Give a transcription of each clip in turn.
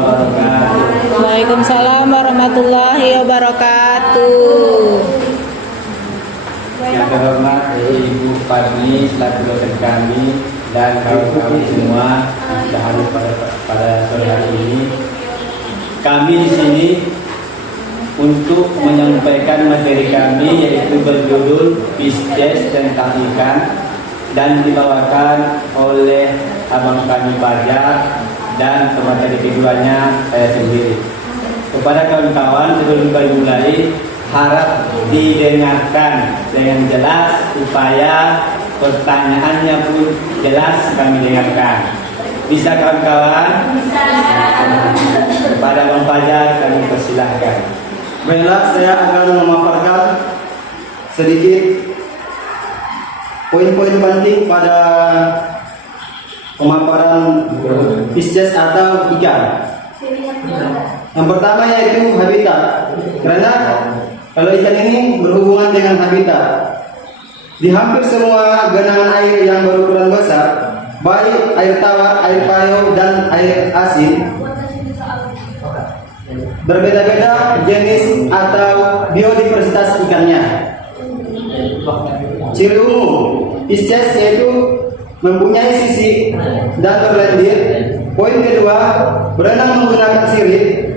wabarakatuh. Waalaikumsalam warahmatullahi wabarakatuh. Yang terhormat Ibu Parni selaku dosen kami dan kawan-kawan semua yang hadir pada sore hari ini. Kami di sini untuk menyampaikan materi kami yaitu berjudul Bisnis tentang ikan dan dibawakan oleh abang kami Fajar dan pemateri keduanya saya sendiri. Kepada kawan-kawan sebelum kami mulai harap didengarkan dengan jelas supaya pertanyaannya pun jelas kami dengarkan. Bisa kawan-kawan? Bisa. Kepada Bang Fajar kami persilahkan. Baiklah, saya akan memaparkan sedikit poin-poin penting pada pemaparan fishes atau ikan. Yang pertama yaitu habitat. Karena kalau ikan ini berhubungan dengan habitat. Di hampir semua genangan air yang berukuran besar, baik air tawar, air payau, dan air asin, berbeda-beda jenis atau biodiversitas ikannya. Ciri umum fishes yaitu mempunyai sisik dan berlendir. Poin kedua, berenang menggunakan sirip.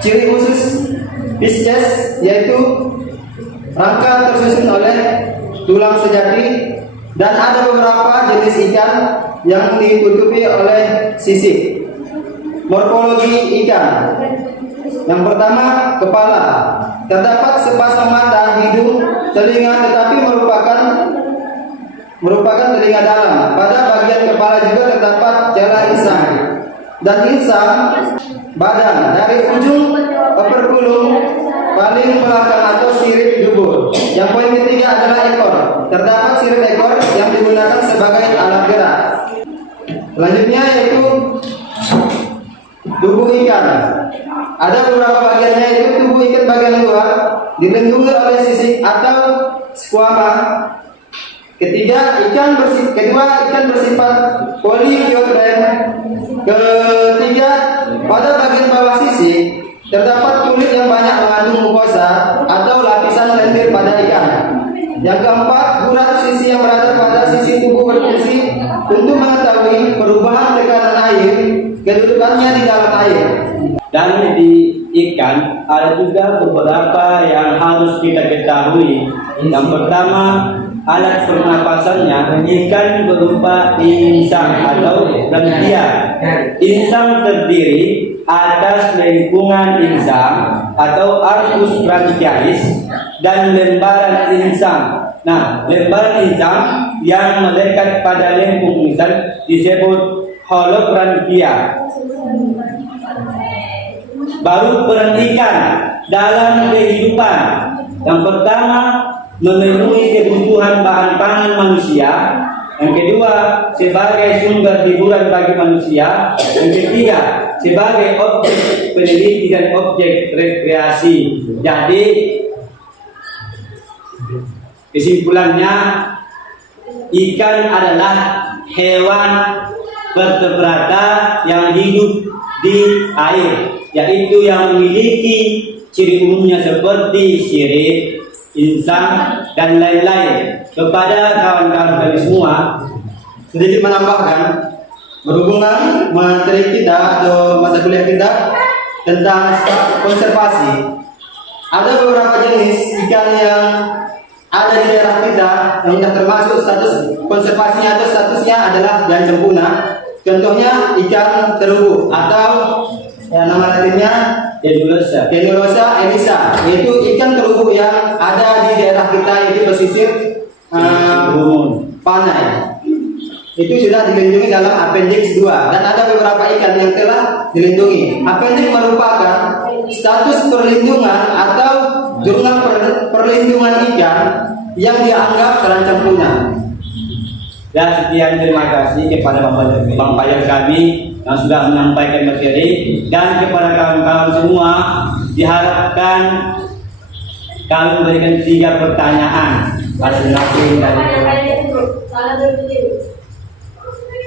Ciri khusus fishes yaitu rangka tersusun oleh tulang sejati dan ada beberapa jenis ikan yang ditutupi oleh sisik. Morfologi ikan. Yang pertama, kepala. Terdapat sepasang mata, hidung, telinga, tetapi merupakan telinga dalam. Pada bagian kepala juga terdapat celah insang. Dan insang badan dari ujung perpulung paling belakang atau sirip dubur. Yang poin ketiga adalah ekor. Terdapat sirip ekor yang digunakan sebagai alat gerak. Selanjutnya yaitu tubuh ikan. Ada beberapa bagiannya, yaitu tubuh ikan bagian luar dilindungi oleh sisik atau squama. Kedua, ikan bersifat polioktren. Ketiga, pada bagian bawah sisik terdapat kulit yang banyak mengandung mukosa atau lapisan lendir pada ikan. Yang keempat, urat sisi yang berada pada sisi tubuh berfungsi untuk mengetahui perubahan tekanan air, kedudukannya di dalam air. Dan di ikan ada juga beberapa yang harus kita ketahui. Yang pertama, alat pernapasannya ikan berupa insang atau rangkia. Insang terdiri atas lengkungan insang atau arcus branchialis dan lembaran insang. Nah, lembaran insang yang melekat pada lengkung insang disebut holobranchia. Baru peran ikan dalam kehidupan. Yang pertama, memenuhi kebutuhan bahan pangan manusia. Yang kedua, sebagai sumber hiburan bagi manusia. Yang ketiga, sebagai objek peneliti dan objek rekreasi. Jadi, kesimpulannya, ikan adalah hewan vertebrata yang hidup di air, yaitu yang memiliki ciri umumnya seperti sirip, insang, dan lain-lain. Kepada kawan-kawan kami semua, Sedikit menambahkan, berhubungan materi kita atau mata kuliah kita tentang konservasi. Ada beberapa jenis ikan yang ada di daerah kita yang termasuk status konservasinya atau statusnya adalah diancam punah. Contohnya ikan terumbu atau nama latinnya Genulosa elisa, yaitu ikan terumbu yang ada di daerah kita, yaitu pesisir Panai. Itu sudah dilindungi dalam Appendix 2 dan ada beberapa ikan yang telah dilindungi. Appendix merupakan status perlindungan atau jurnal perlindungan ikan yang dianggap terancam punah. Dan sekian, terima kasih kepada Bang Fajar kami yang sudah menyampaikan materi, dan kepada kawan-kawan semua diharapkan kami memberikan 3 pertanyaan masing-masing dari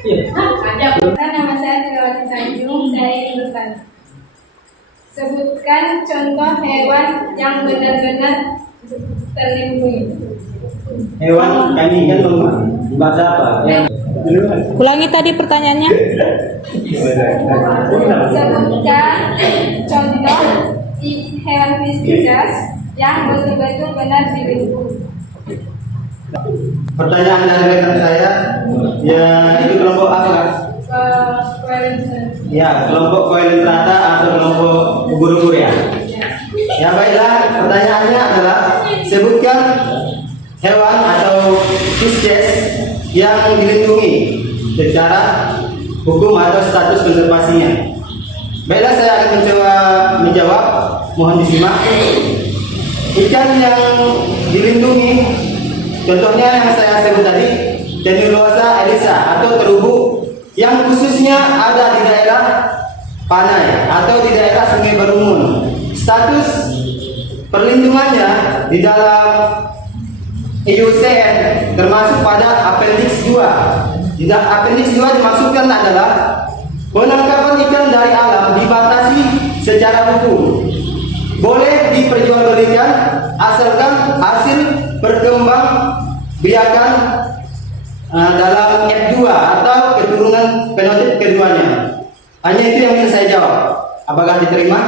Nama saya Tirawati Tanjung, saya ingin bertanya. Sebutkan contoh hewan yang benar-benar terlindungi. Hewan kami kan membaca apa? Ulangi tadi pertanyaannya. Sebutkan contoh hewan spesies yang betul-betul benar dilindungi. Pertanyaan dari rekan saya, ya itu kelompok apa kan? Ya, kelompok Coelenterata atau kelompok ubur-ubur ya. Ya baiklah, pertanyaannya adalah sebutkan hewan atau spesies yang dilindungi secara hukum atau status konservasinya. Baiklah, saya akan mencoba menjawab. Mohon disimak. Ikan yang dilindungi, contohnya yang saya sebut tadi, Tenulosa elisa atau terumbu yang khususnya ada di daerah Panai atau di daerah Sungai Berumun. Status perlindungannya di dalam IUCN termasuk pada Appendix 2. Di dalam Appendix 2 dimaksudkan adalah penangkapan ikan dari alam dibatasi secara hukum. Boleh diperjualbelikan asalkan hasil berkembang biakan dalam F2 atau keturunan fenotip keduanya. Hanya itu yang bisa saya jawab. Apakah diterima?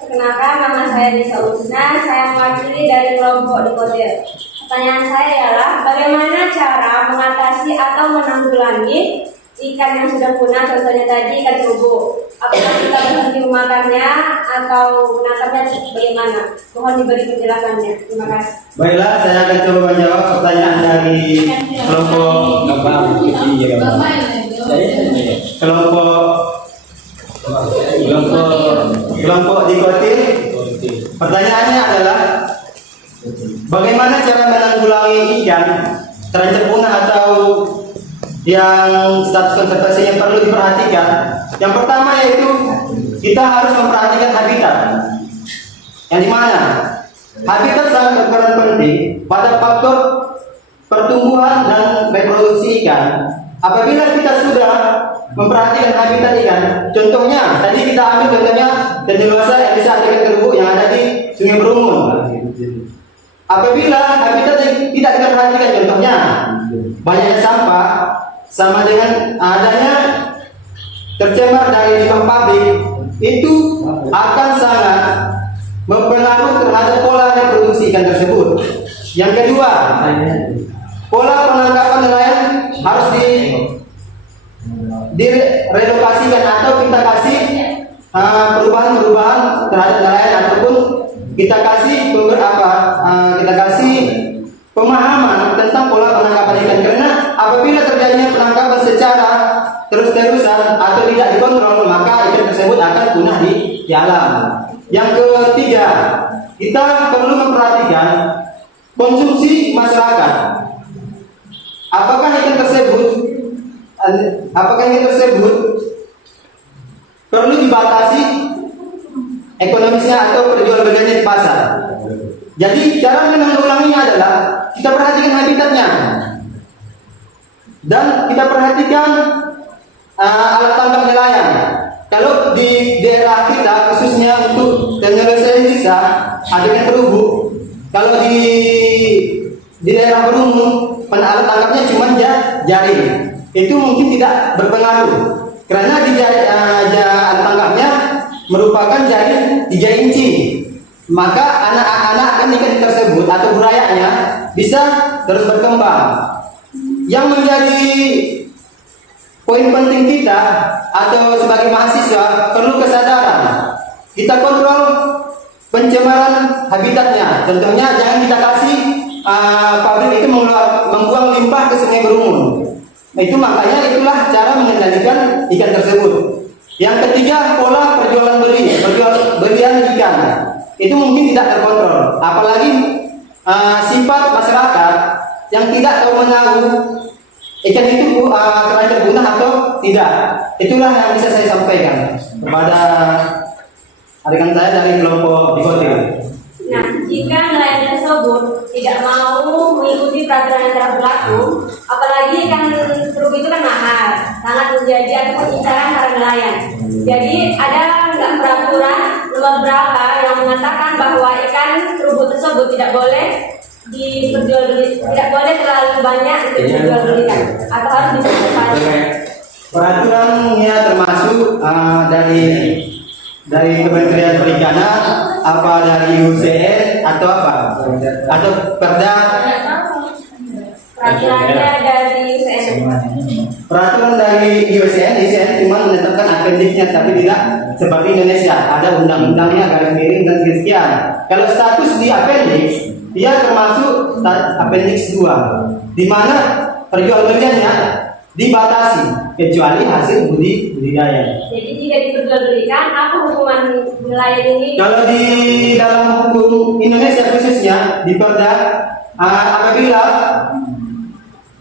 Perkenalkan, nama saya Disa Usna, saya mewakili dari kelompok Dikotil. Pertanyaan saya ialah, bagaimana cara mengatasi atau menanggulangi ikan yang sudah punah, contohnya tadi ikan terumbu? Apakah kita berhenti memakannya atau menangkapnya, bagaimana? Mohon diberi penjelasannya. Terima kasih. Baiklah, saya akan coba menjawab pertanyaan dari kelompok kelompok Dikotil. Pertanyaannya adalah, bagaimana cara menanggulangi ikan terancam punah atau yang status konservasi yang perlu diperhatikan? Yang pertama yaitu kita harus memperhatikan habitat. Yang dimana habitat sangat berperan penting pada faktor pertumbuhan dan reproduksi ikan. Apabila kita sudah memperhatikan habitat ikan, contohnya tadi kita ambil contohnya Tenulosa elisa ikan terumbu yang ada di Sungai Berumun. Apabila habitat yang tidak kita perhatikan, contohnya banyaknya sampah sama dengan adanya tercemar dari limbah pabrik, itu akan sangat mempengaruhi terhadap pola reproduksi ikan tersebut. Yang kedua, pola penangkapan nelayan harus direlokasikan atau kita kasih perubahan-perubahan terhadap nelayan, ataupun kita kasih kita kasih pemahaman tentang pola penangkapan ikan. Karena apabila terjadinya penangkapan secara terus-terusan atau tidak dikontrol, maka ikan tersebut akan punah di alam. Yang ketiga, kita perlu memperhatikan konsumsi masyarakat. Apakah ikan tersebut perlu dibatasi ekonomisnya atau perjualbeliannya di pasar. Jadi cara menanggulanginya adalah kita perhatikan habitatnya dan kita perhatikan alat tangkap nelayan. Kalau di daerah kita khususnya untuk Tenulosa elisa ada ikan terumbu, kalau di daerah Berumun alat tangkapnya cuma jaring, itu mungkin tidak berpengaruh karena di alat tangkapnya merupakan jaring 3 inci. Maka anak-anak ikan tersebut atau burayanya bisa terus berkembang. Yang menjadi poin penting kita atau sebagai mahasiswa perlu kesadaran. Kita kontrol pencemaran habitatnya. Contohnya jangan kita kasih pabrik itu membuang limbah ke Sungai Berumun. Itu makanya itulah cara mengendalikan ikan tersebut. Yang ketiga, pola perjualbelian ikan. Itu mungkin tidak terkontrol. Apalagi sifat masyarakat yang tidak tahu menahu ikan itu terancam punah atau tidak. Itulah yang bisa saya sampaikan kepada rekan saya dari kelompok Dikotil. Nah, jika nelayan tersebut tidak mau mengikuti peraturan yang telah berlaku, Apalagi ikan terumbu itu kan mahal, sangat menjadi ataupun incaran para nelayan. Jadi ada nggak peraturan nomor berapa yang mengatakan bahwa ikan terumbu tersebut tidak boleh diperjualbelikan, tidak boleh terlalu banyak untuk diperjualbelikan atau harus dikonservasi. Peraturannya termasuk dari Kementerian Perikanan, apa dari UCN atau apa? Atau Perda? Peraturannya dari UCN. Peraturan dari UCN cuma menetapkan apendiknya, tapi tidak seperti Indonesia. Ada undang-undangnya garis miring dan sekian. Kalau status di apendik, dia termasuk appendix 2, di mana perjualbeliannya dibatasi kecuali hasil budidaya. Jadi tidak diperjualbelikan, apa hukuman nelayan ini? Kalau di dalam hukum Indonesia khususnya di Perda, apabila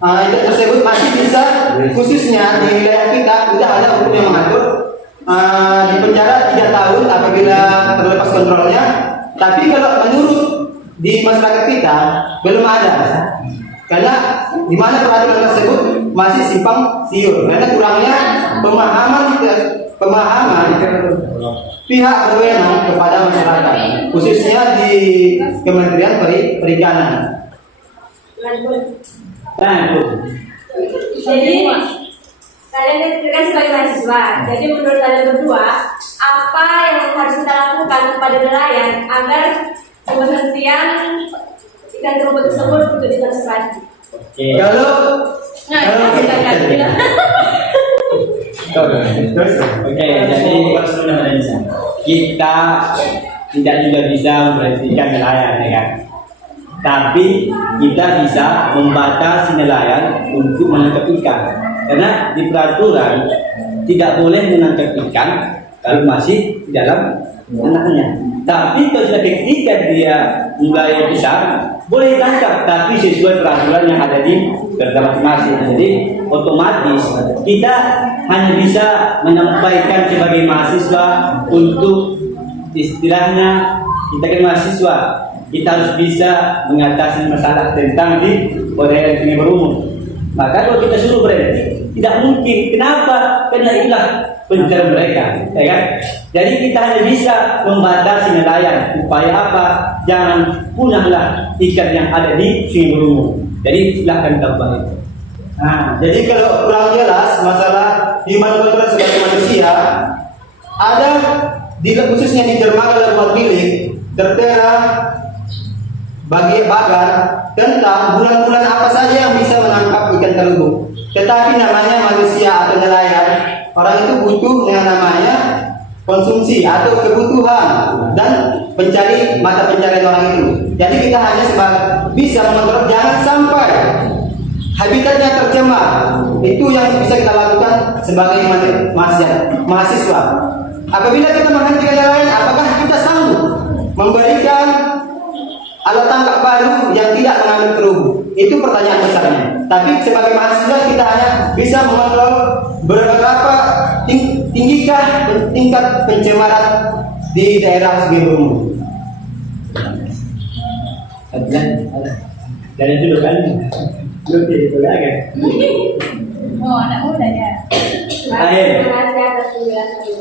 ikan tersebut masih bisa, khususnya di wilayah kita sudah ada hukum yang mengatur di penjara 3 tahun apabila terlepas kontrolnya. Tapi kalau menurut di masyarakat kita belum ada, karena di mana peraturan tersebut masih simpang siur, karena kurangnya pemahaman pihak berwenang kepada masyarakat, khususnya di Kementerian Perikanan. Jadi kalian kan sebagai mahasiswa, jadi menurut kalian berdua apa yang harus kita lakukan kepada nelayan agar keberhentian ikan terumbu tersebut untuk dikonservasi? Kalau Oke, jadi kita tidak juga bisa memberhentikan nelayan, ya kan? Tapi kita bisa membatasi nelayan untuk menangkap ikan. Karena di peraturan tidak boleh menangkap ikan kalau masih di dalam anaknya. Tapi kalau sudah ketika dia mulai besar, boleh ditangkap, tapi sesuai peraturan yang ada di perda masing-masing. Jadi otomatis kita hanya bisa menyampaikan sebagai mahasiswa untuk istilahnya kita kan mahasiswa, kita harus bisa mengatasi masalah tentang di daerah sini berumur. Maka kalau kita suruh berhenti, tidak mungkin. Kenapa? Karena inilah pencarian mereka, ya kan? Jadi kita hanya bisa membatasi nelayan. Upaya apa? Jangan punahlah ikan yang ada di sungai berumur. Jadi silahkan tambah itu. Nah, jadi kalau kurang jelas masalah human control sebagai manusia, ada di khususnya di dermaga buat milik tertera bagi bagan tentang bulan-bulan apa saja yang bisa menangkap ikan terumbu. Tetapi namanya manusia atau nelayan, orang itu butuh yang namanya konsumsi atau kebutuhan dan mata pencarian orang itu. Jadi kita hanya bisa mengontrol jangan sampai habitatnya tercemar. Itu yang bisa kita lakukan sebagai mahasiswa. Apabila kita menghentikan nelayan, apakah kita sanggup memberikan alat tangkap baru yang tidak mengambil terumbu? Itu pertanyaan besarnya. Tapi sebagai mahasiswa kita hanya bisa mengontrol berapa tinggikah tingkat pencemaran di daerah sungai berumur. Dari dulu kan, dulu itu lagi. Oh, anak muda ya. Akhir. Terima kasih atas penjelasannya.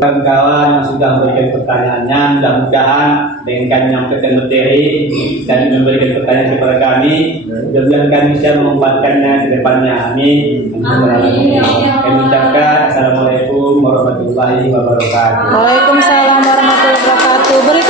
Kawan-kawan yang sudah memberikan pertanyaannya, mudah-mudahan dengan menyampaikan materi dan memberikan pertanyaan kepada kami, mudah-mudahan kami bisa memanfaatkannya ke depannya. Amin. Kami ucapkan Assalamualaikum warahmatullahi wabarakatuh. Waalaikumsalam warahmatullahi wabarakatuh.